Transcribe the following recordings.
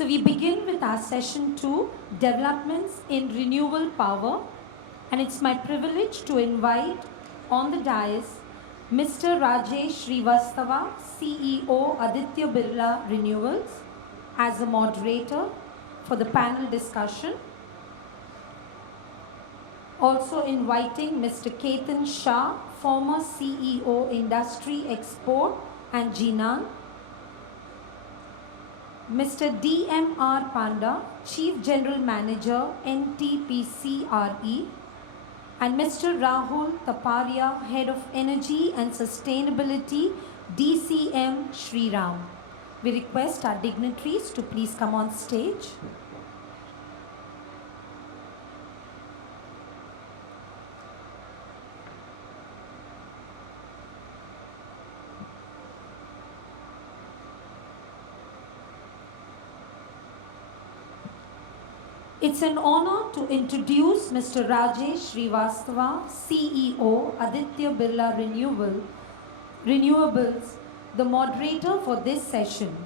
So we begin with our session 2, Developments in Renewable Power, and it's my privilege to invite on the dais Mr. Rajesh Shrivastava, CEO Aditya Birla Renewables, as a moderator for the panel discussion. Also inviting Mr. Ketan Shah, former CEO Industry Export and Jinan, Mr. DMR Panda, Chief General Manager NTPC RE, and Mr. Rahul Tapariya, Head of Energy and Sustainability DCM Shriram. We request our dignitaries to please come on stage. It's an honor to introduce Mr. Rajesh Shrivastava, CEO, Aditya Birla Renewables, the moderator for this session.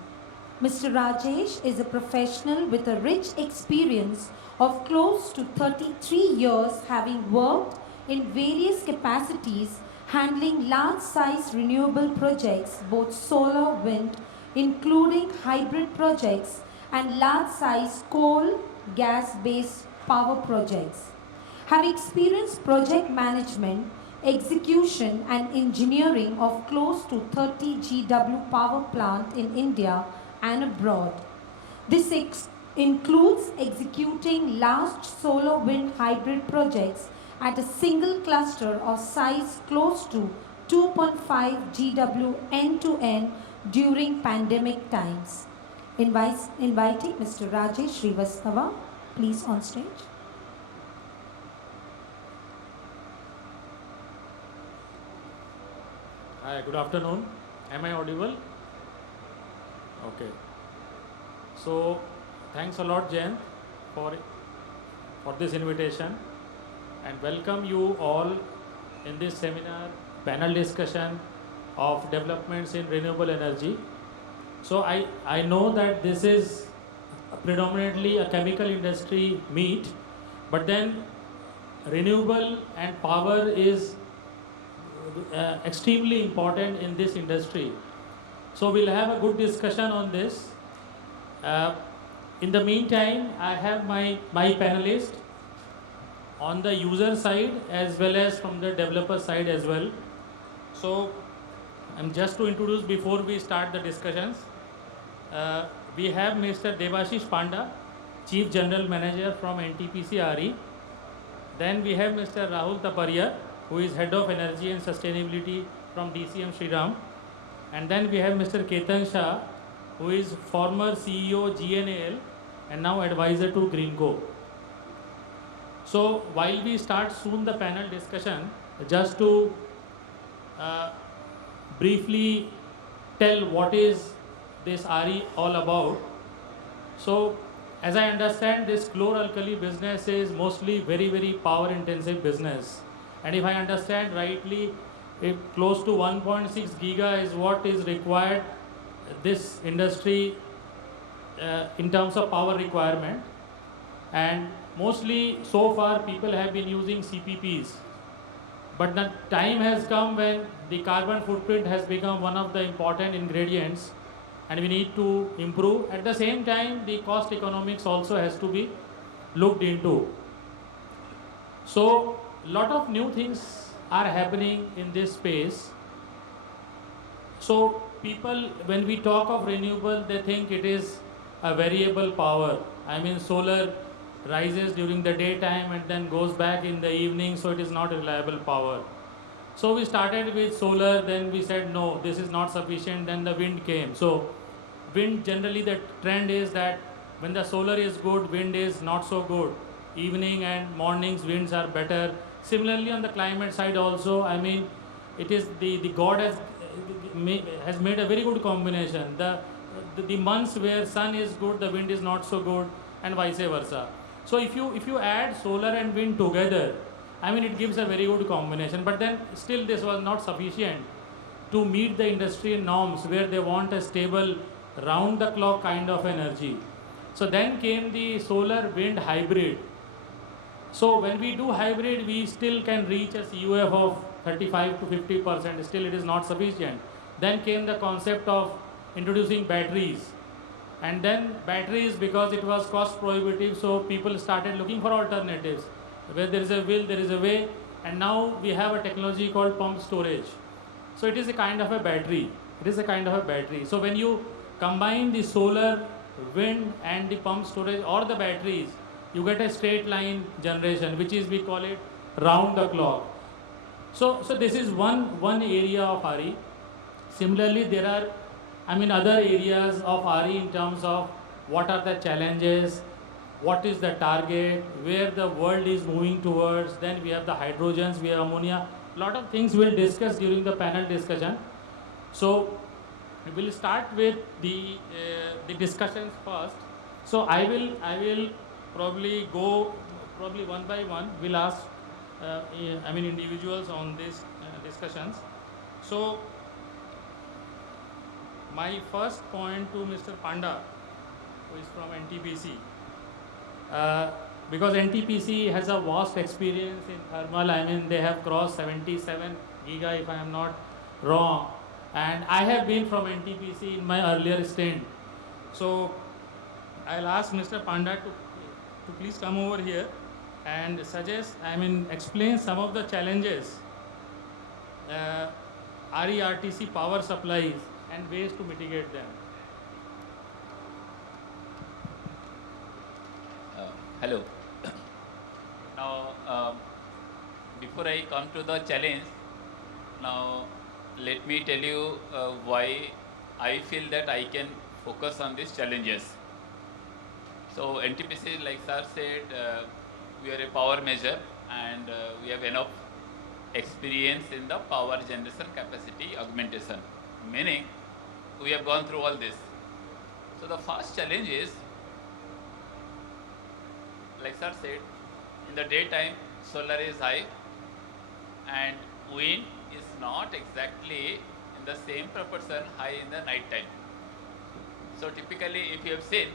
Mr. Rajesh is a professional with a rich experience of close to 33 years, having worked in various capacities handling large-size renewable projects, both solar, wind, including hybrid projects and large-size coal, gas-based power projects. Have experienced project management, execution and engineering of close to 30 GW power plant in India and abroad. This includes executing large solar wind hybrid projects at a single cluster of size close to 2.5 GW end-to-end during pandemic times. Inviting Mr. Rajesh Shrivastava, please on stage. Hi, good afternoon. Am I audible? Okay. So, thanks a lot, Jen, for this invitation, and welcome you all in this seminar panel discussion of developments in renewable energy. So I know that this is predominantly a chemical industry meet, but then renewable and power is extremely important in this industry. So we'll have a good discussion on this. In the meantime, I have my panelists on the user side as well as from the developer side as well. So I'm just to introduce before we start the discussions. We have Mr. Devashish Panda, Chief General Manager from NTPC RE. Then we have Mr. Rahul Tapariya, who is Head of Energy and Sustainability from DCM Shriram. And then we have Mr. Ketan Shah, who is former CEO GNAL and now advisor to Greenco. So while we start soon the panel discussion, just to briefly tell what is this RE all about. So as I understand, this chloralkali business is mostly very power intensive business, and if I understand rightly, if close to 1.6 giga is what is required this industry in terms of power requirement, and mostly so far people have been using CPPs, but the time has come when the carbon footprint has become one of the important ingredients and we need to improve. At the same time, the cost economics also has to be looked into. So lot of new things are happening in this space. So people, when we talk of renewable, they think it is a variable power. I mean, solar rises during the daytime and then goes back in the evening, so it is not reliable power. So we started with solar, then we said no, this is not sufficient, then the wind came. So wind, generally the trend is that when the solar is good, wind is not so good. Evening and mornings winds are better. Similarly on the climate side also, I mean, it is the God has made a very good combination. The months where sun is good, the wind is not so good, and vice versa. So if you add solar and wind together, I mean, it gives a very good combination, but then still this was not sufficient to meet the industry norms where they want a stable round the clock kind of energy. So then came the solar wind hybrid. So when we do hybrid, we still can reach a CUF of 35 to 50%. Still, it is not sufficient. Then came the concept of introducing batteries. And then batteries, because it was cost prohibitive, so people started looking for alternatives. Where there is a will, there is a way. And now we have a technology called pump storage. So it is a kind of a battery. It is a kind of a battery. So when you combine the solar, wind and the pump storage or the batteries, you get a straight line generation, which is, we call it round the clock. So this is one area of RE. Similarly, there are, other areas of RE in terms of what are the challenges, what is the target, where the world is moving towards. Then we have the hydrogens, we have ammonia. Lot of things we'll discuss during the panel discussion. So we'll start with the discussions first. So I will probably go one by one. We'll ask individuals on these discussions. So my first point to Mr. Panda, who is from NTPC, because NTPC has a vast experience in thermal. They have crossed 77 giga, if I am not wrong, and I have been from NTPC in my earlier stint. So I'll ask Mr. Panda to please come over here and suggest, explain some of the challenges RERTC power supplies and ways to mitigate them. Hello. Now, before I come to the challenge, now let me tell you why I feel that I can focus on these challenges. So NTPC, like sir said, we are a power major and we have enough experience in the power generation capacity augmentation, meaning we have gone through all this. So the first challenge is, like sir said, in the daytime solar is high and wind is not exactly in the same proportion high in the night time. So typically, if you have seen,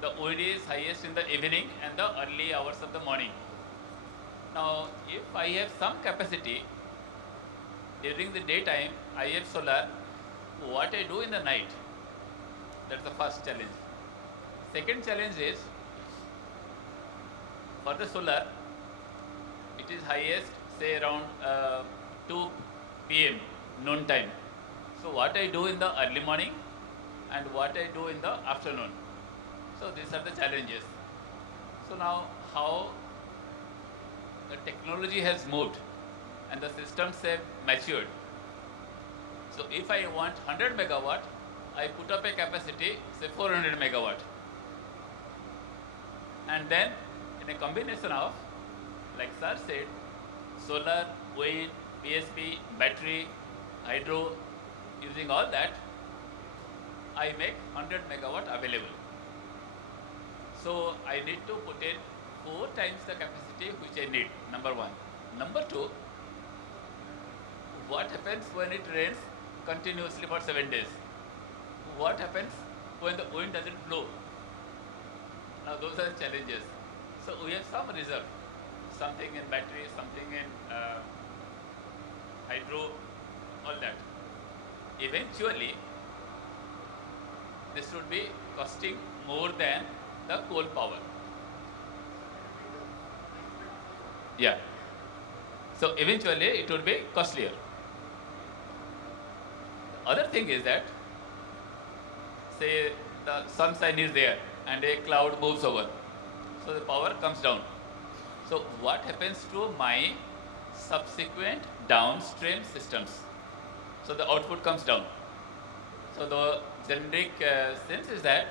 the wind is highest in the evening and the early hours of the morning. Now, if I have some capacity during the daytime, I have solar, what I do in the night? That's the first challenge. Second challenge is, for the solar, it is highest, say around 2 p.m. noon time. So what I do in the early morning and what I do in the afternoon. So these are the challenges. So now how the technology has moved and the systems have matured. So if I want 100 megawatt, I put up a capacity, say 400 megawatt. And then in a combination of, like sir said, solar, wind, PSP, battery, hydro, using all that, I make 100 megawatt available. So I need to put in 4 times the capacity which I need, number one. Number two, what happens when it rains continuously for 7 days? What happens when the wind doesn't blow? Now those are the challenges. So we have some reserve, something in battery, something in hydro, all that. Eventually, this would be costing more than the coal power. Yeah. So eventually it would be costlier. The other thing is that, say the sunshine is there and a cloud moves over. So the power comes down. So what happens to my subsequent downstream systems? So the output comes down. So the generic sense is that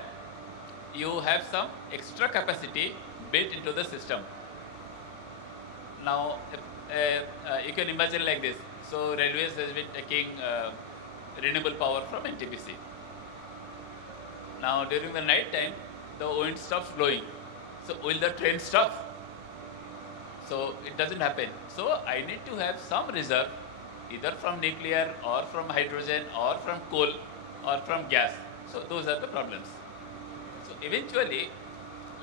you have some extra capacity built into the system. Now you can imagine like this. So railways has been taking renewable power from NTPC. Now during the night time, the wind stops blowing. So will the train stop? So it doesn't happen. So I need to have some reserve, either from nuclear or from hydrogen or from coal or from gas. So those are the problems. So eventually,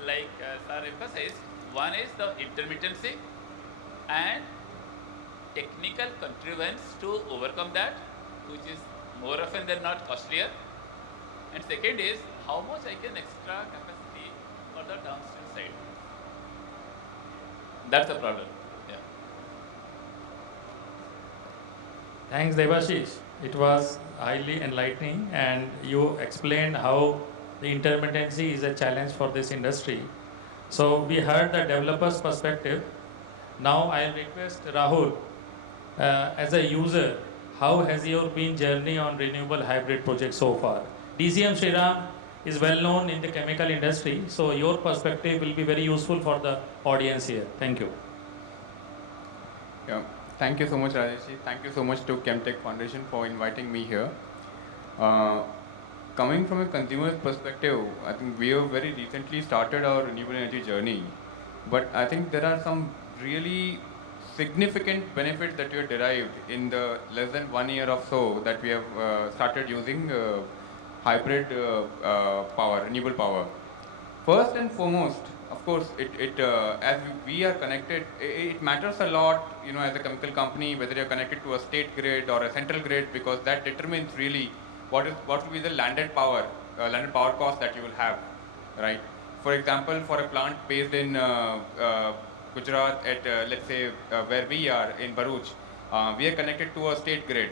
like sir emphasized, one is the intermittency and technical contrivance to overcome that, which is more often than not costlier. And second is how much I can extra capacity for the downstream side. That's the problem. Yeah. Thanks, Devashish. It was highly enlightening, and you explained how the intermittency is a challenge for this industry. So we heard the developer's perspective. Now I'll request Rahul, as a user, how has your been journey on renewable hybrid projects so far? DCM Shriram is well known in the chemical industry, so your perspective will be very useful for the audience here. Thank you. Yeah. Thank you so much, Rajesh. Thank you so much to Chemtech Foundation for inviting me here. Coming from a consumer's perspective, I think we have very recently started our renewable energy journey, but I think there are some really significant benefits that we have derived in the less than 1 year or so that we have started using hybrid power, renewable power. First and foremost, of course, as we are connected, it matters a lot, as a chemical company, whether you're connected to a state grid or a central grid, because that determines really what will be the landed power cost that you will have, right? For example, for a plant based in Gujarat at, let's say, where we are in Bharuch, we are connected to a state grid.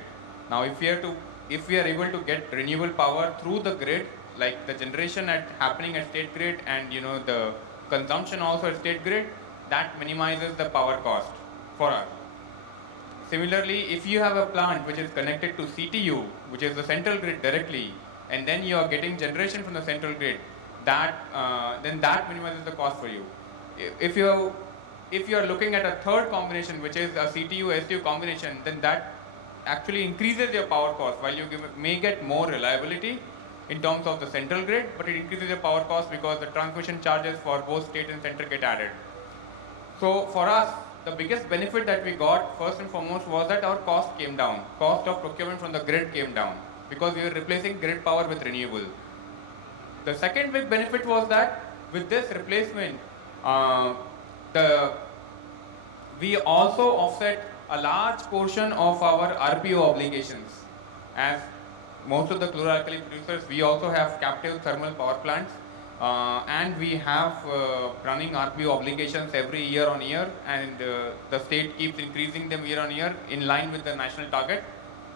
Now, if we are able to get renewable power through the grid, like the generation happening at state grid and the consumption also at state grid, that minimizes the power cost for us. Similarly, if you have a plant which is connected to CTU, which is the central grid directly, and then you are getting generation from the central grid, then that minimizes the cost for you. If you are looking at a third combination, which is a CTU STU combination, then that actually increases your power cost. While you may get more reliability in terms of the central grid, but it increases your power cost because the transmission charges for both state and center get added. So for us, the biggest benefit that we got first and foremost was that our cost came down. Cost of procurement from the grid came down because we were replacing grid power with renewable. The second big benefit was that with this replacement, we also offset a large portion of our RPO obligations. As most of the chloralkali producers, we also have captive thermal power plants, and we have running RPO obligations every year on year, and the state keeps increasing them year on year in line with the national target.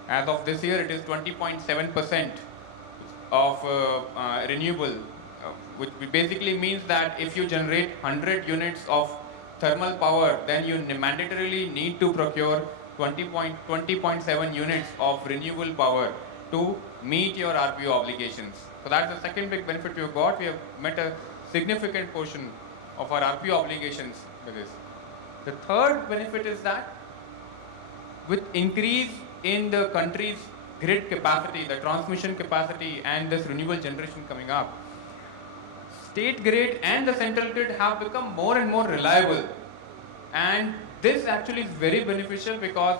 As of this year, it is 20.7% of renewable, which basically means that if you generate 100 units of thermal power, then you mandatorily need to procure 20.7 units of renewable power to meet your RPO obligations. So that's the second big benefit we have got. We have met a significant portion of our RPO obligations with this. The third benefit is that with increase in the country's grid capacity, the transmission capacity, and this renewable generation coming up, state grid and the central grid have become more and more reliable. And this actually is very beneficial because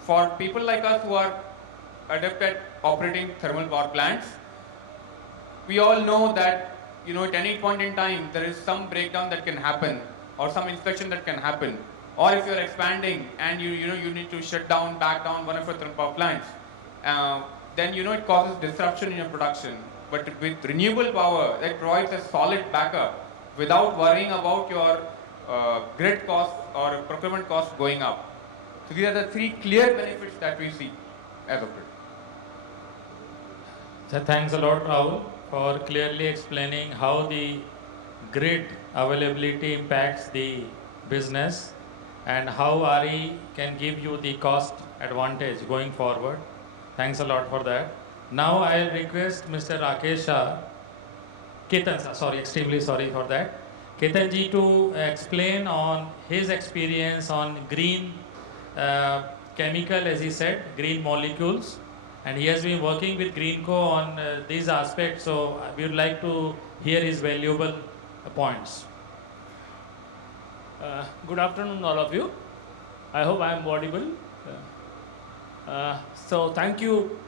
for people like us who are adept at operating thermal power plants, we all know that at any point in time there is some breakdown that can happen or some inspection that can happen, or if you're expanding and you need to shut down, back down one of your thermal power plants, then it causes disruption in your production. But with renewable power, that provides a solid backup without worrying about your grid costs or procurement costs going up. So these are the three clear benefits that we see as of today. So thanks a lot, Rahul, for clearly explaining how the grid availability impacts the business and how RE can give you the cost advantage going forward. Thanks a lot for that. Now I'll request Mr. Rakesh Shah, Ketan, sorry, extremely sorry for that. Ketan ji to explain on his experience on green chemical, as he said, green molecules. And he has been working with Greenco on these aspects. So we would like to hear his valuable points. Good afternoon, all of you. I hope I am audible. So thank you,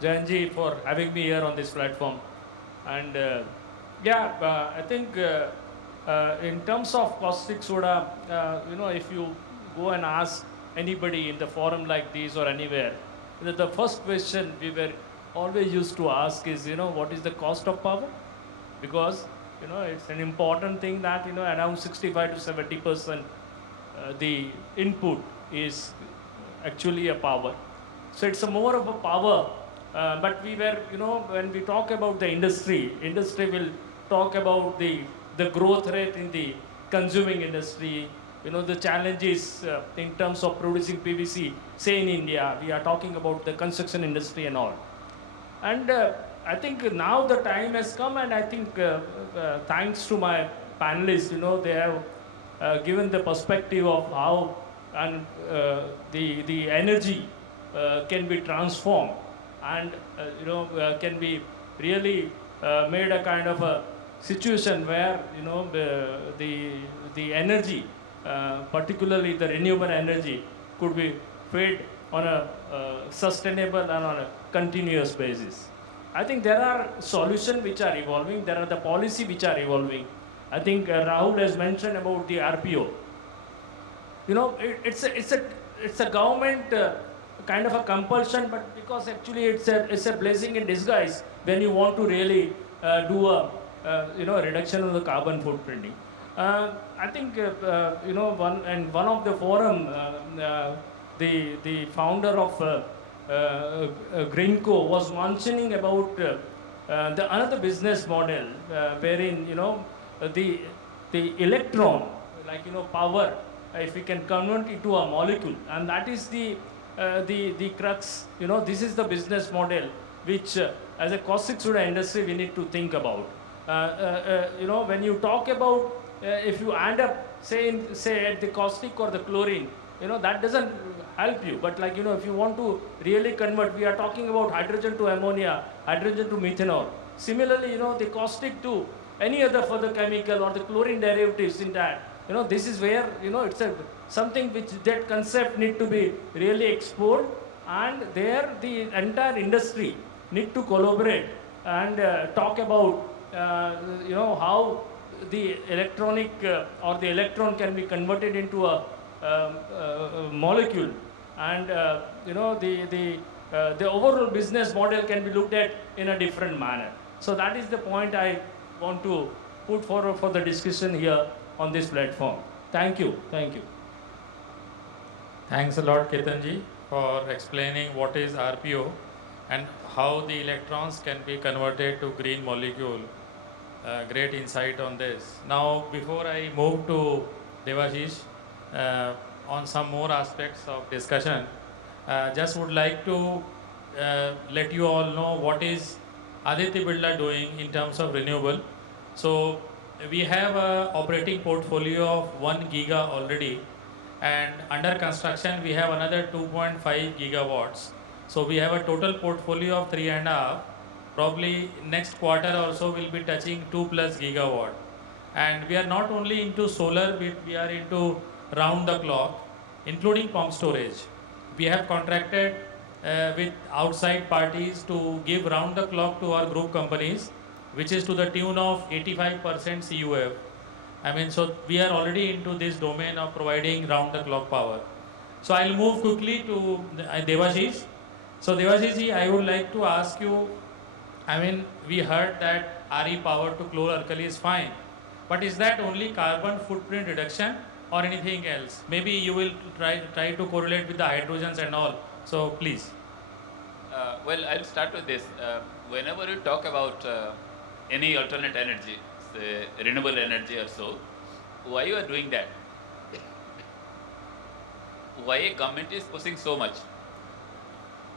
Jayanji, for having me here on this platform. And I think in terms of caustic soda, if you go and ask anybody in the forum like this or anywhere, the first question we were always used to ask is, what is the cost of power? Because, it's an important thing that, around 65 to 70% the input is actually a power. So it's a more of a power. But we were, when we talk about the industry will talk about the growth rate in the consuming industry, the challenges in terms of producing PVC, say in India, we are talking about the construction industry and all. And I think now the time has come, and I think thanks to my panelists, they have given the perspective of how and the energy can be transformed and can be really made a kind of a situation where the energy, particularly the renewable energy, could be fed on a sustainable and on a continuous basis. I think there are solutions which are evolving. There are the policy which are evolving. I think Rahul has mentioned about the RPO. It's a government kind of a compulsion, but because actually it's a blessing in disguise when you want to really do a reduction of the carbon footprinting. I think one of the forum, the founder of Greenco was mentioning about the another business model wherein the electron, like power, if we can convert it to a molecule, and that is the crux. This is the business model which as a caustic soda industry we need to think about. When you talk about if you end up say at the caustic or the chlorine, that doesn't help you. But if you want to really convert, we are talking about hydrogen to ammonia, hydrogen to methanol. Similarly, the caustic to any other further chemical or the chlorine derivatives in that. This is where, it's something which that concept need to be really explored, and there the entire industry need to collaborate and talk about, how the electronic or the electron can be converted into a molecule, and the overall business model can be looked at in a different manner. So that is the point I want to put forward for the discussion here on this platform. Thank you. Thank you. Thanks a lot, Ketanji, for explaining what is RPO and how the electrons can be converted to green molecule. Great insight on this. Now, before I move to Devashish on some more aspects of discussion, just would like to let you all know what is Aditya Birla doing in terms of renewable. So we have a operating portfolio of 1 giga already, and under construction we have another 2.5 gigawatts. So we have a total portfolio of 3.5. Probably next quarter also will be touching 2+ gigawatt. And we are not only into solar, we are into round the clock, including pump storage. We have contracted with outside parties to give round the clock to our group companies, which is to the tune of 85% CUF. I mean, so we are already into this domain of providing round the clock power. So I'll move quickly to Devashish. So Devashish, I would like to ask you, I mean, we heard that RE power to chloralkali is fine, but is that only carbon footprint reduction or anything else? Maybe you will try to correlate with the hydrogens and all. So please. Well, I'll start with this. Whenever you talk about any alternate energy, say renewable energy or so, why you are doing that? Why a government is pushing so much?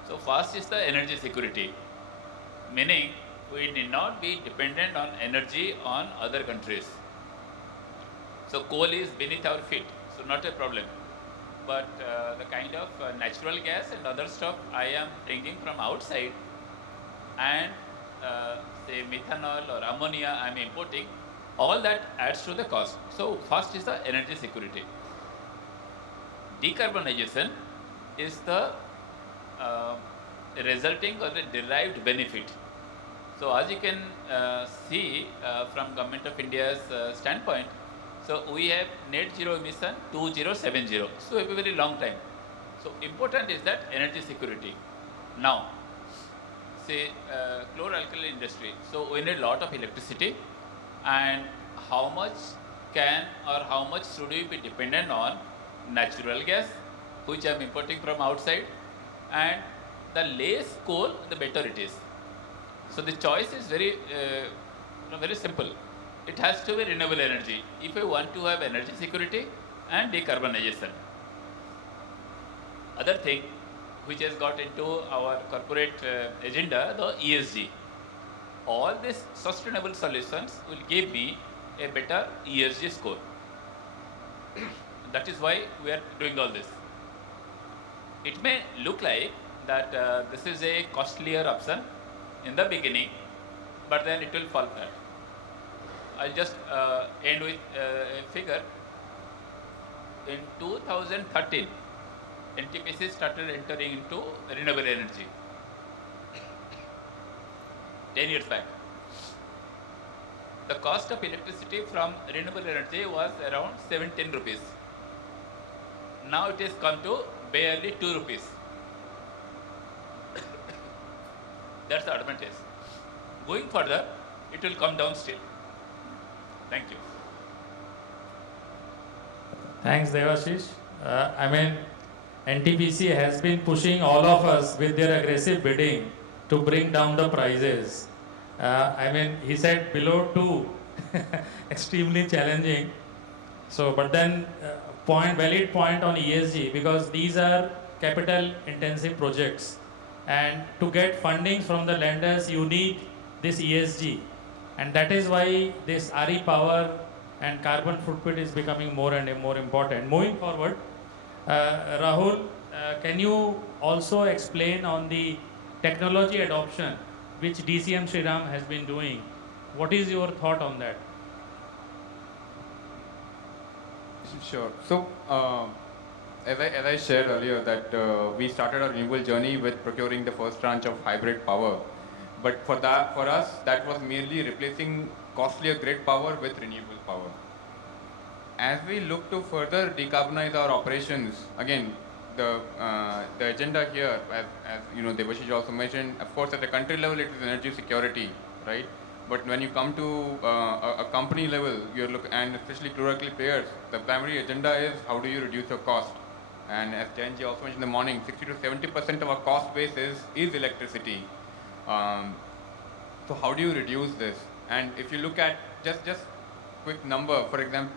So first is the energy security, meaning we need not be dependent on energy on other countries. So coal is beneath our feet, so not a problem. But the kind of natural gas and other stuff I am bringing from outside, and say methanol or ammonia I am importing, all that adds to the cost. So first is the energy security. Decarbonization is the resulting or the derived benefit. So as you can see from Government of India's standpoint, so we have net zero emission 2070. So a very long time. So important is that energy security. Now, say chloralkali industry. So we need a lot of electricity, and how much can or how much should we be dependent on natural gas, which I am importing from outside, and the less coal, the better it is. So the choice is very simple. It has to be renewable energy if we want to have energy security and decarbonization. Other thing which has got into our corporate agenda, the ESG. All these sustainable solutions will give me a better ESG score. That is why we are doing all this. It may look like that this is a costlier option in the beginning, but then it will fall flat. I'll just end with a figure. In 2013, NTPC started entering into renewable energy. 10 years back. The cost of electricity from renewable energy was around 17 rupees. Now it has come to barely 2 rupees. That's the advantage. Going further, it will come down still. Thank you. Thanks, Devashish. NTPC has been pushing all of us with their aggressive bidding to bring down the prices. He said below 2, extremely challenging. So, but then valid point on ESG, because these are capital intensive projects, and to get funding from the lenders you need this ESG, and that is why this RE power and carbon footprint is becoming more and more important. Moving forward, Rahul, can you also explain on the technology adoption which DCM Shriram has been doing? What is your thought on that? Sure. So, as I shared earlier, that we started our renewable journey with procuring the first tranche of hybrid power. But for us, that was merely replacing costlier grid power with renewable power. As we look to further decarbonize our operations, again, the agenda here, as you know, Devashish also mentioned, of course, at the country level, it is energy security, right? But when you come to a company level, and especially chloralkali players, the primary agenda is how do you reduce your cost? And as Jayanji also mentioned in the morning, 60 to 70% of our cost base is electricity. So how do you reduce this? And if you look at just quick number, for example,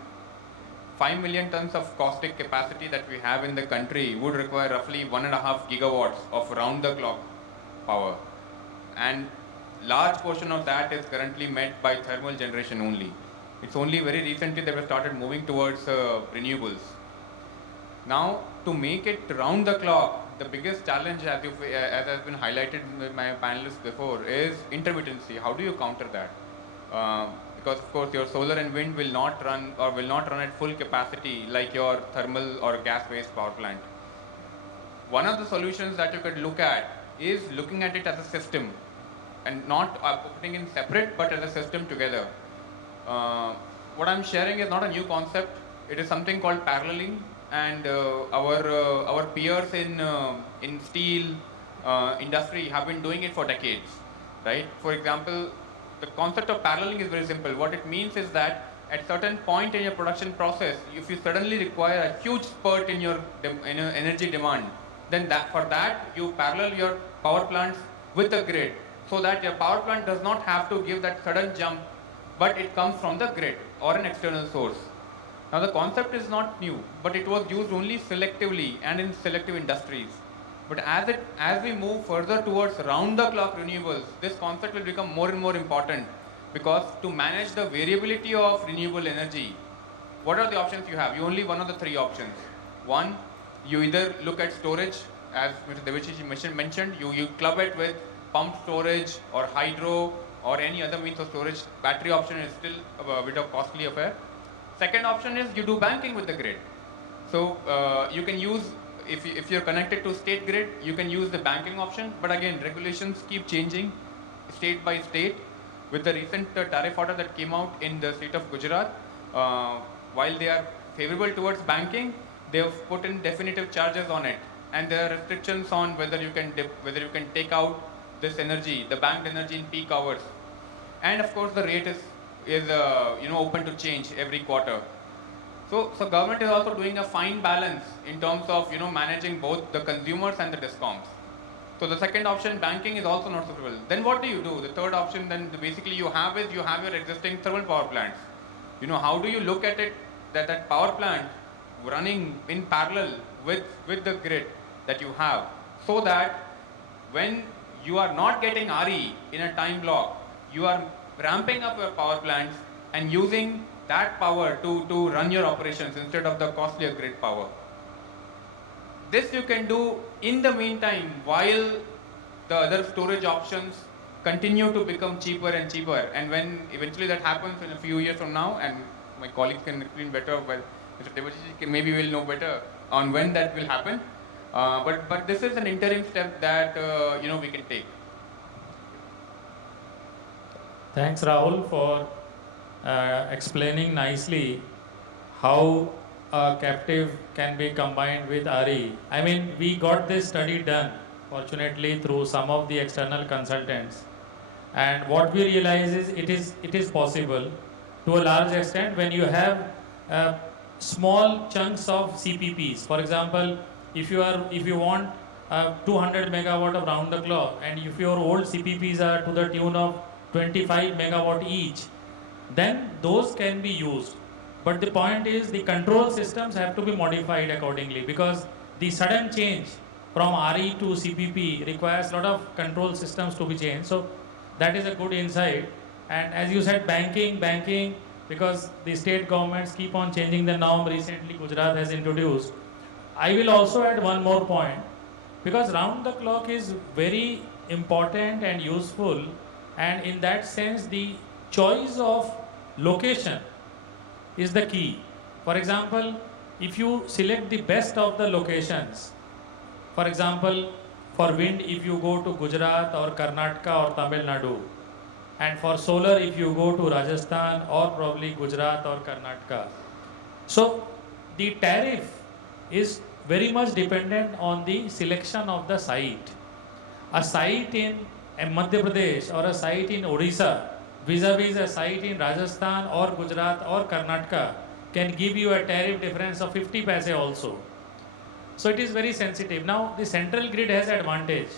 5 million tons of caustic capacity that we have in the country would require roughly 1.5 gigawatts of round-the-clock power. And large portion of that is currently met by thermal generation only. It's only very recently that we started moving towards renewables. Now, to make it round the clock, the biggest challenge, as has been highlighted with my panelists before, is intermittency. How do you counter that? Because of course your solar and wind will not run at full capacity like your thermal or gas-based power plant. One of the solutions that you could look at is looking at it as a system, and not putting in separate, but as a system together. What I'm sharing is not a new concept. It is something called paralleling, and our peers in steel industry have been doing it for decades, right? For example, the concept of paralleling is very simple. What it means is that at certain point in your production process, if you suddenly require a huge spurt in your energy demand, then for that you parallel your power plants with the grid, so that your power plant does not have to give that sudden jump, but it comes from the grid or an external source. Now the concept is not new, but it was used only selectively and in selective industries. But as we move further towards round-the-clock renewables, this concept will become more and more important, because to manage the variability of renewable energy, what are the options you have? You only one of the three options. One, you either look at storage, as Mr. Devashish mentioned, you club it with pumped storage or hydro or any other means of storage. Battery option is still a bit of costly affair. Second option is you do banking with the grid. So you can use, if you're connected to state grid, you can use the banking option, but again, regulations keep changing. state by state. With the recent tariff order that came out in the state of Gujarat, while they are favorable towards banking, they have put in definitive charges on it, and there are restrictions on whether you can take out this energy, the banked energy, in peak hours. And of course, the rate is open to change every quarter. So government is also doing a fine balance in terms of managing both the consumers and the discoms. So the second option, banking, is also not suitable. Then what do you do? The third option, then basically you have your existing thermal power plants. How do you look at it that power plant running in parallel with the grid that you have, so that when you are not getting RE in a time block, you are ramping up your power plants and using that power to run your operations instead of the costlier grid power. This you can do in the meantime while the other storage options continue to become cheaper and cheaper. And when eventually that happens in a few years from now, and my colleagues can explain better, well, Mr. Devashish maybe will know better on when that will happen. But this is an interim step that we can take. Thanks, Rahul, for explaining nicely how a captive can be combined with RE. I mean, we got this study done, fortunately, through some of the external consultants. And what we realize is it is possible to a large extent when you have small chunks of CPPs. For example, if you want 200 megawatt of round the clock, and if your old CPPs are to the tune of 25 megawatt each, then those can be used. But the point is the control systems have to be modified accordingly, because the sudden change from RE to CPP requires a lot of control systems to be changed. So that is a good insight. And as you said, banking, because the state governments keep on changing the norm. Recently Gujarat has introduced. I will also add one more point, because round the clock is very important and useful, and in that sense the choice of location is the key. For example, if you select the best of the locations, for example, for wind, if you go to Gujarat or Karnataka or Tamil Nadu, and for solar, if you go to Rajasthan or probably Gujarat or Karnataka. So the tariff is very much dependent on the selection of the site. A site in Madhya Pradesh or a site in Odisha vis-a-vis a site in Rajasthan or Gujarat or Karnataka can give you a tariff difference of 50 paise also. So it is very sensitive. Now the central grid has advantage.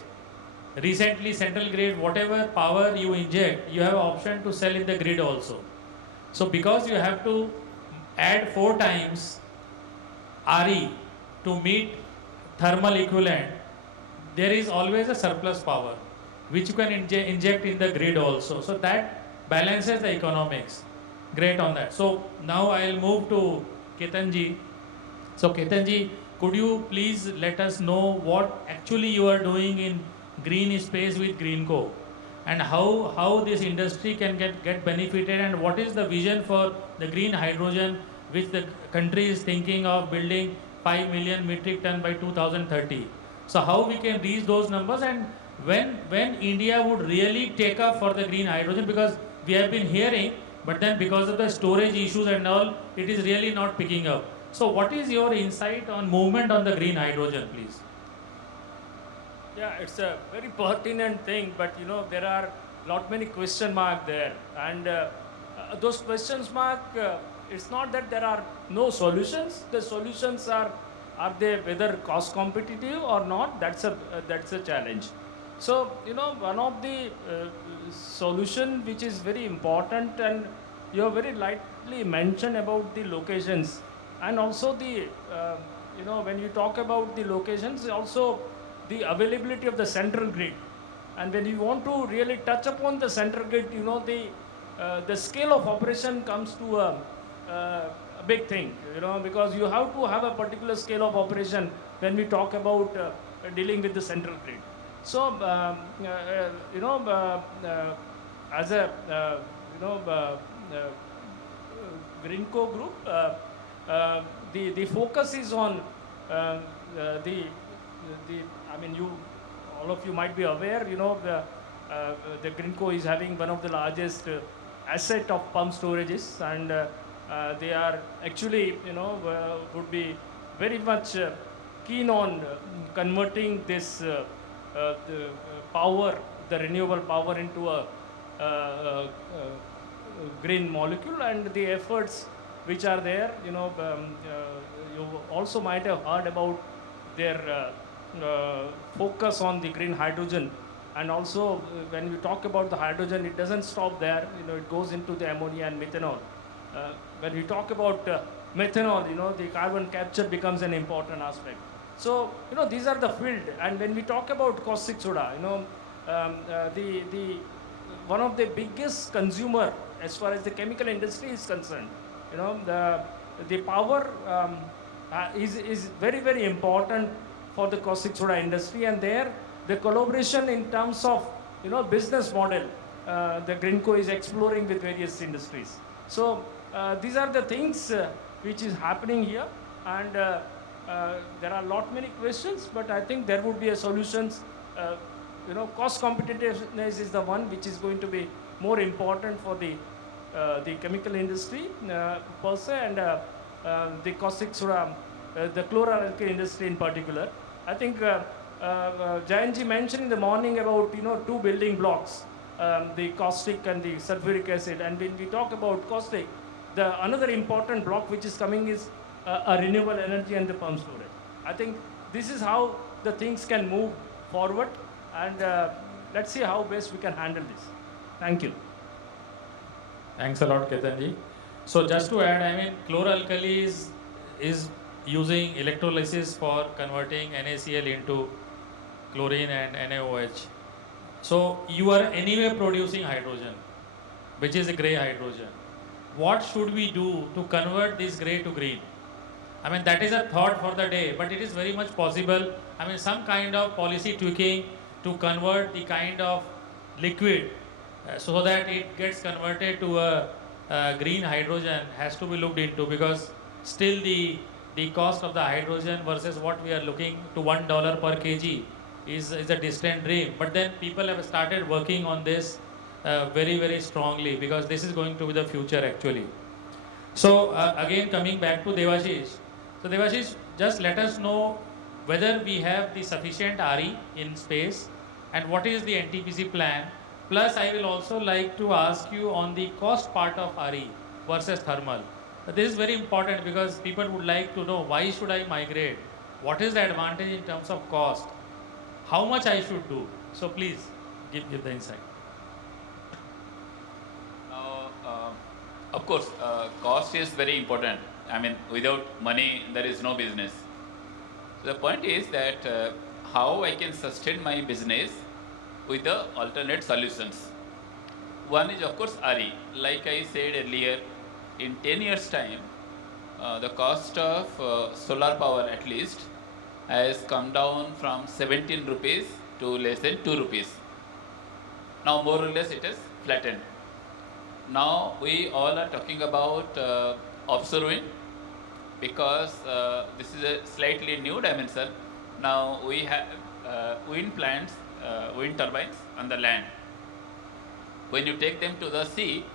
Recently central grid, whatever power you inject, you have option to sell in the grid also. So because you have to add 4 times RE to meet thermal equivalent, there is always a surplus power which you can inject in the grid also. So that balances the economics. Great on that. So now I will move to Ketanji. So Ketanji, could you please let us know what actually you are doing in green space with Greenco, and how this industry can get benefited, and what is the vision for the green hydrogen which the country is thinking of building 5 million metric ton by 2030. So how we can reach those numbers, and when India would really take up for the green hydrogen, because we have been hearing, but then because of the storage issues and all, it is really not picking up. So what is your insight on movement on the green hydrogen, please? Yeah, it's a very pertinent thing, but there are lot many question mark there, and those questions mark. It's not that there are no solutions. The solutions are they whether cost competitive or not? That's a challenge. So one of the solution which is very important, and you have very lightly mentioned about the locations, and also the when you talk about the locations, also the availability of the central grid. And when you want to really touch upon the central grid, the scale of operation comes to a big thing, because you have to have a particular scale of operation when we talk about dealing with the central grid. So as a Greenco group, the focus is on I mean, all of you might be aware, the Greenco is having one of the largest asset of pump storages, and they are actually, would be very much keen on converting this the power, the renewable power into a green molecule, and the efforts which are there, you also might have heard about their focus on the green hydrogen. And also when we talk about the hydrogen, it doesn't stop there, it goes into the ammonia and methanol. When we talk about methanol, the carbon capture becomes an important aspect. So, these are the field. And when we talk about caustic soda, the one of the biggest consumer as far as the chemical industry is concerned, the power is very, very important for the caustic soda industry. And there, the collaboration in terms of, business model, the Greenco is exploring with various industries. So these are the things which is happening here. And there are many questions, but I think there would be a solutions. Cost competitiveness is the one which is going to be more important for the chemical industry per se, and the caustic soda, the chloralkali industry in particular. I think Jayanji mentioned in the morning about 2 building blocks, the caustic and the sulfuric acid. And when we talk about caustic, the another important block which is coming is a renewable energy and the pump storage. I think this is how the things can move forward, and let's see how best we can handle this. Thank you. Thanks a lot, Ketanji. So just to add, I mean, chloralkali is using electrolysis for converting NaCl into chlorine and NaOH. So you are anyway producing hydrogen, which is a gray hydrogen. What should we do to convert this gray to green? I mean, that is a thought for the day, but it is very much possible. I mean, some kind of policy tweaking to convert the kind of liquid so that it gets converted to a green hydrogen has to be looked into, because still the cost of the hydrogen versus what we are looking to $1 per kg is a distant dream. But then people have started working on this very, very strongly, because this is going to be the future actually. So again, coming back to Devashish. So Devashish, just let us know whether we have the sufficient RE in space and what is the NTPC plan. Plus, I will also like to ask you on the cost part of RE versus thermal. This is very important because people would like to know, why should I migrate? What is the advantage in terms of cost? How much I should do? So please give the insight. Now, of course, cost is very important. I mean, without money, there is no business. So the point is that how I can sustain my business with the alternate solutions. One is, of course, RE. Like I said earlier, in 10 years' time, the cost of solar power at least has come down from 17 rupees to less than 2 rupees. Now, more or less, it has flattened. Now, we all are talking about offshore wind, because this is a slightly new dimension. Now, we have wind plants, wind turbines on the land. When you take them to the sea,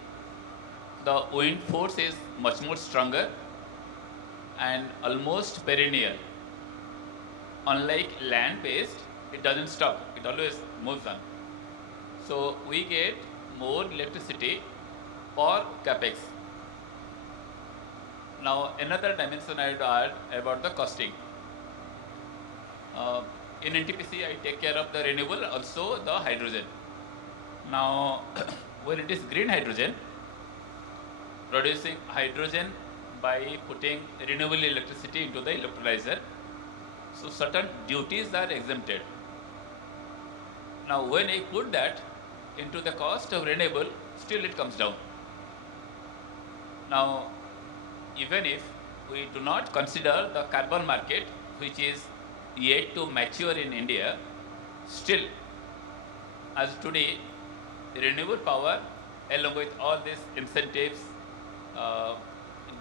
the wind force is much more stronger and almost perennial. Unlike land-based, it doesn't stop, it always moves on. So we get more electricity for capex. Now, another dimension I would add about the costing. In NTPC, I take care of the renewable, also the hydrogen. Now, when it is green hydrogen, producing hydrogen by putting renewable electricity into the electrolyzer, so certain duties are exempted. Now, when I put that into the cost of renewable, still it comes down. Now, even if we do not consider the carbon market, which is yet to mature in India, still, as today, the renewable power, along with all these incentives,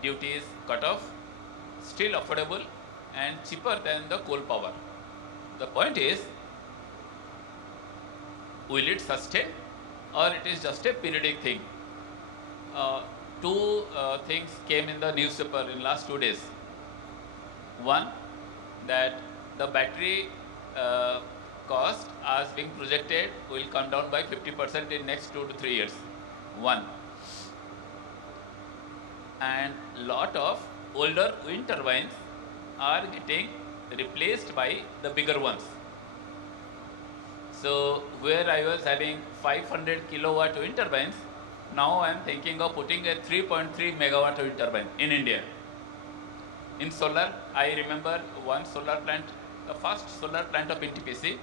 duties, cut-off, still affordable and cheaper than the coal power. The point is, will it sustain or it is just a periodic thing? Two things came in the newspaper in last 2 days. One, that the battery cost as being projected will come down by 50% in next 2 to 3 years. One. And lot of older wind turbines are getting replaced by the bigger ones. So where I was having 500 kilowatt wind turbines, now I am thinking of putting a 3.3 megawatt wind turbine in India. In solar, I remember one solar plant, the first solar plant of NTPC,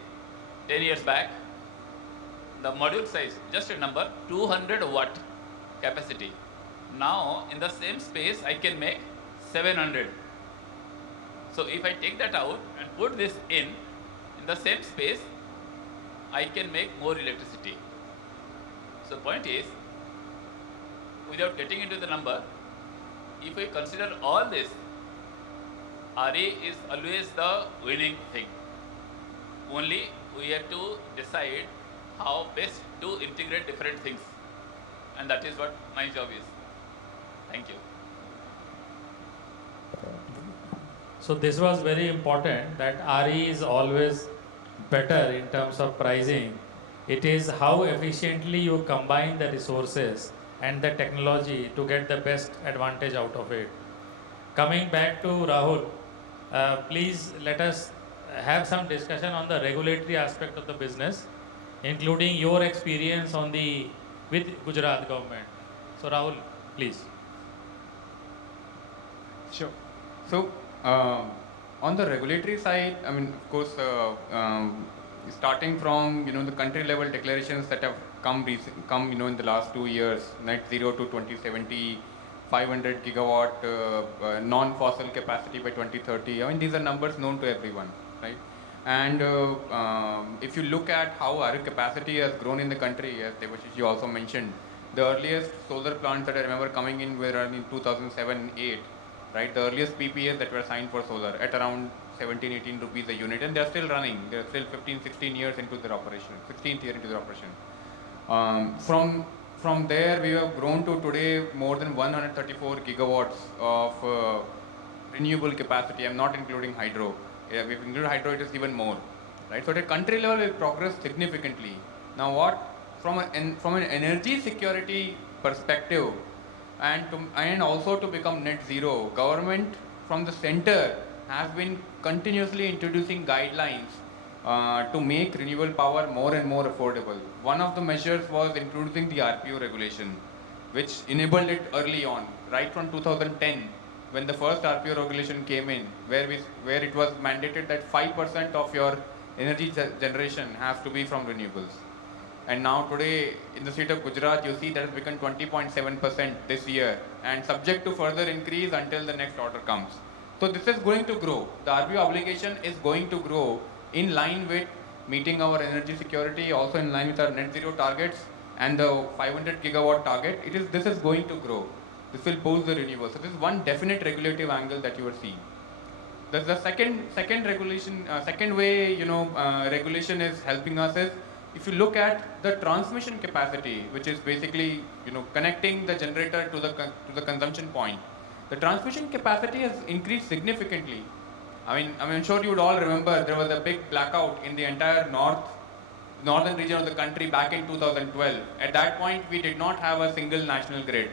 10 years back, the module size, just a number, 200 watt capacity. Now, in the same space, I can make 700. So if I take that out and put this in the same space, I can make more electricity. So point is, without getting into the number, if we consider all this, RE is always the winning thing. Only we have to decide how best to integrate different things. And that is what my job is. Thank you. So this was very important, that RE is always better in terms of pricing. It is how efficiently you combine the resources and the technology to get the best advantage out of it. Coming back to Rahul, please let us have some discussion on the regulatory aspect of the business, including your experience on with Gujarat government. So Rahul, please. Sure. So, on the regulatory side, I mean, of course, starting from the country level declarations that have come in the last 2 years, net zero to 2070, 500 gigawatt non-fossil capacity by 2030. I mean, these are numbers known to everyone, right? And if you look at how our capacity has grown in the country, as Devashish also mentioned, the earliest solar plants that I remember coming in were in 2007-8. Right, the earliest PPAs that were signed for solar at around 17-18 rupees a unit, and they are still running. They are still 15-16 years into their operation, 16th year into their operation. From there, we have grown to today more than 134 gigawatts of renewable capacity. I'm not including hydro. If we include hydro, it is even more. Right, so at a country level, it progressed significantly. Now, from an energy security perspective, and also to become net zero, government from the center has been continuously introducing guidelines to make renewable power more and more affordable. One of the measures was introducing the RPO regulation, which enabled it early on, right from 2010, when the first RPO regulation came in, where it was mandated that 5% of your energy generation has to be from renewables. And now today, in the state of Gujarat, you see that has become 20.7% this year, and subject to further increase until the next order comes. So this is going to grow. The RPO obligation is going to grow in line with meeting our energy security, also in line with our net zero targets and the 500 gigawatt target. This is going to grow. This will boost the renewables. So this is one definite regulative angle that you are seeing. The second regulation, second way regulation is helping us is, if you look at the transmission capacity, which is basically connecting the generator to the consumption point, the transmission capacity has increased significantly. I'm sure you would all remember there was a big blackout in the entire northern region of the country back in 2012. At that point, we did not have a single national grid.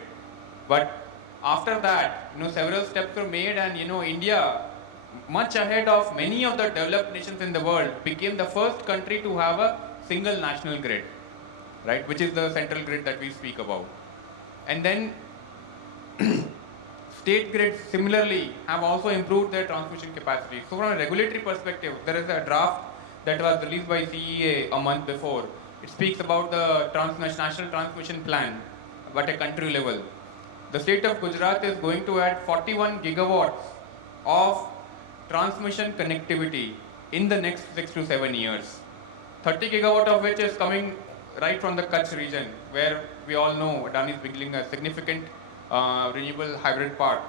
But after that, several steps were made, and India, much ahead of many of the developed nations in the world, became the first country to have a single national grid, right, which is the central grid that we speak about. And then state grids similarly have also improved their transmission capacity. So from a regulatory perspective, there is a draft that was released by CEA a month before. It speaks about the national transmission plan at a country level. The state of Gujarat is going to add 41 gigawatts of transmission connectivity in the next 6 to 7 years. 30 gigawatt of which is coming right from the Kutch region, where we all know Adani is building a significant renewable hybrid park.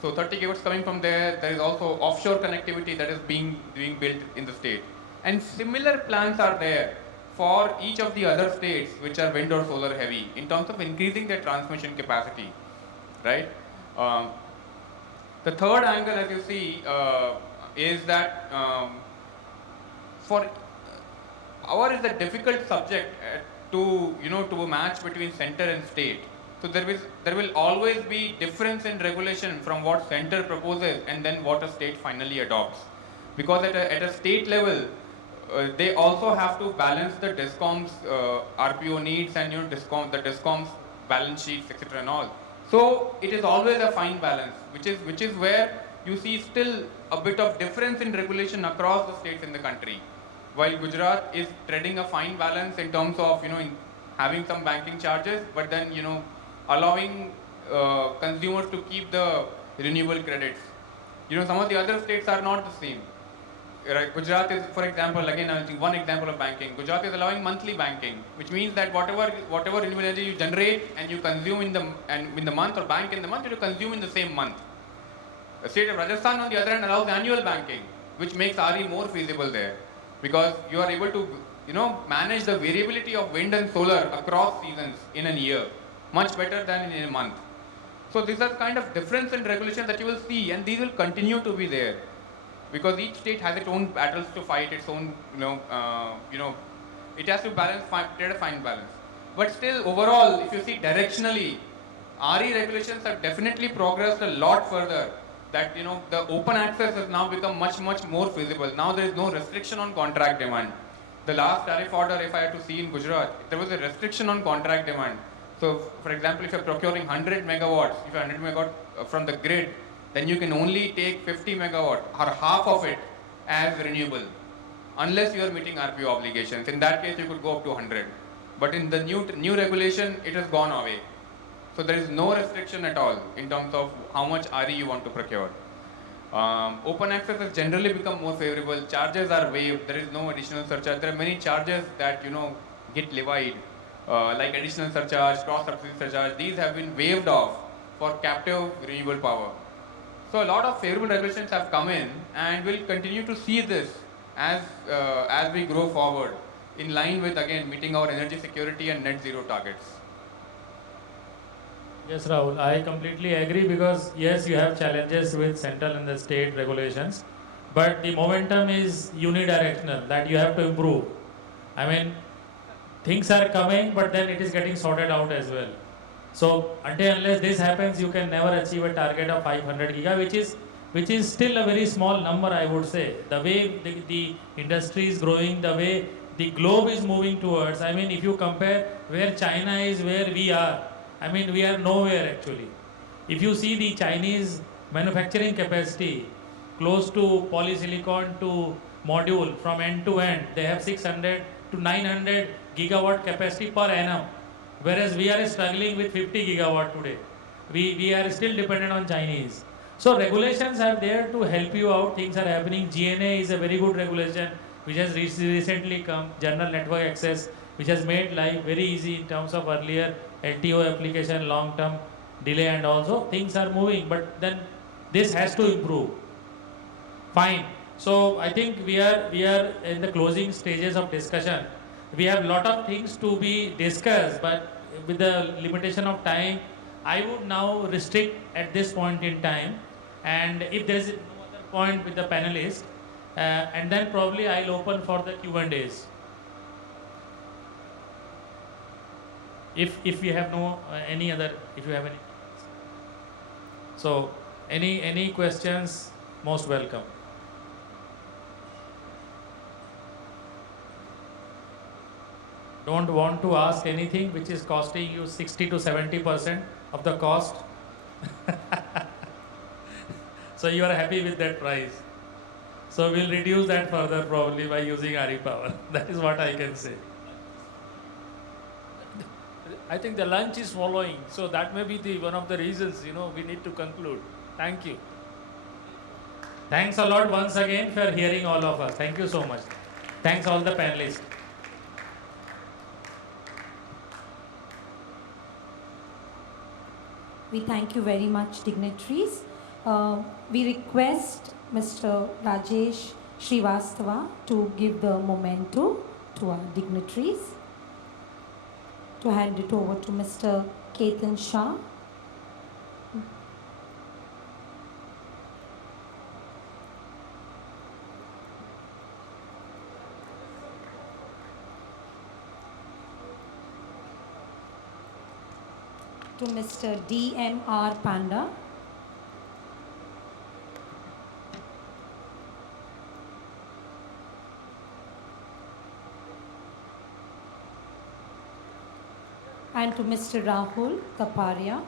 So 30 gigawatts coming from there. There is also offshore connectivity that is being built in the state. And similar plans are there for each of the other states which are wind or solar heavy in terms of increasing their transmission capacity, right? Um, the third angle, as you see, is that for power is a difficult subject to a match between center and state. So there will always be difference in regulation from what center proposes and then what a state finally adopts, because at a state level they also have to balance the discoms RPO needs and the discoms balance sheets, etc. and all. So it is always a fine balance, which is where you see still a bit of difference in regulation across the states in the country. While Gujarat is treading a fine balance in terms of having some banking charges, but then allowing consumers to keep the renewable credits. Some of the other states are not the same. Right? Gujarat is, for example, again one example of banking. Gujarat is allowing monthly banking, which means that whatever renewable energy you generate and you consume in the month or bank in the month, you consume in the same month. The state of Rajasthan, on the other hand, allows annual banking, which makes RE more feasible there, because you are able to manage the variability of wind and solar across seasons in a year much better than in a month. So these are kind of difference in regulations that you will see, and these will continue to be there, because each state has its own battles to fight, its own it has to trade a fine balance. But still, overall, if you see directionally, RE regulations have definitely progressed a lot further. That the open access has now become much more feasible. Now there is no restriction on contract demand. The last tariff order, if I had to see in Gujarat, there was a restriction on contract demand. So, for example, if you are procuring 100 megawatts, if you are 100 megawatt from the grid, then you can only take 50 megawatt or half of it as renewable, unless you are meeting RPO obligations. In that case, you could go up to 100. But in the new regulation, it has gone away. So there is no restriction at all in terms of how much RE you want to procure. Open access has generally become more favorable. Charges are waived. There is no additional surcharge. There are many charges that get levied, like additional surcharge, cross subsidy surcharge. These have been waived off for captive renewable power. So a lot of favorable regulations have come in, and we'll continue to see this as we grow forward, in line with again meeting our energy security and net zero targets. Yes, Rahul, I completely agree, because yes, you have challenges with central and the state regulations, but the momentum is unidirectional, that you have to improve. I mean, things are coming, but then it is getting sorted out as well. So until unless this happens, you can never achieve a target of 500 giga, which is still a very small number, I would say. The way the industry is growing, the way the globe is moving towards. I mean, if you compare where China is, where we are, I mean, we are nowhere actually. If you see the Chinese manufacturing capacity, close to polysilicon to module from end to end, they have 600 to 900 gigawatt capacity per annum, whereas we are struggling with 50 gigawatt today. We are still dependent on Chinese. So regulations are there to help you out. Things are happening. GNA is a very good regulation which has recently come, General Network Access, which has made life very easy in terms of earlier LTO application, long-term delay, and also things are moving, but then this has to improve. Fine. So I think we are in the closing stages of discussion. We have lot of things to be discussed, but with the limitation of time, I would now restrict at this point in time. And if there is no other point with the panelists, and then probably I'll open for the Q&As. If you have no any other, if you have any. So any questions, most welcome. Don't want to ask anything which is costing you 60 to 70% of the cost. So you are happy with that price. So we'll reduce that further probably by using RE power. That is what I can say. I think the lunch is following, so that may be one of the reasons, we need to conclude. Thank you. Thanks a lot once again for hearing all of us. Thank you so much. Thanks all the panelists. We thank you very much, dignitaries. We request Mr. Rajesh Shrivastava to give the memento to our dignitaries. To hand it over to Mr. Ketan Shah. To Mr. D.M.R. Panda. And to Mr. Rahul Tapariya.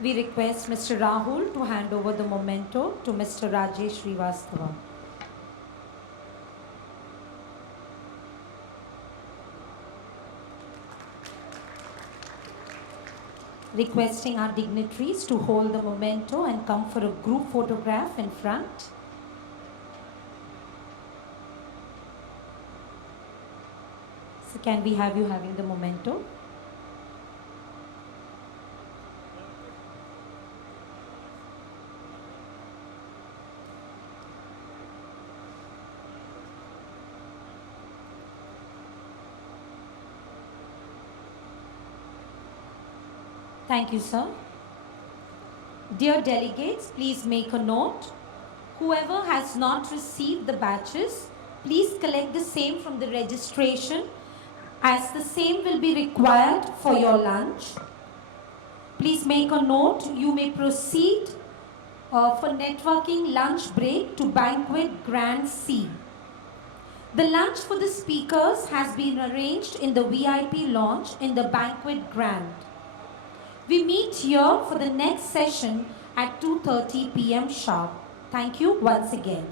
We request Mr. Rahul to hand over the memento to Mr. Rajesh Shrivastava. Requesting our dignitaries to hold the memento and come for a group photograph in front. So can we have you having the memento? Thank you, sir. Dear delegates, please make a note. Whoever has not received the badges, please collect the same from the registration, as the same will be required for your lunch. Please make a note. You may proceed for networking lunch break to Banquet Grand C. The lunch for the speakers has been arranged in the VIP lounge in the Banquet Grand. We meet here for the next session at 2:30 p.m. sharp. Thank you once again.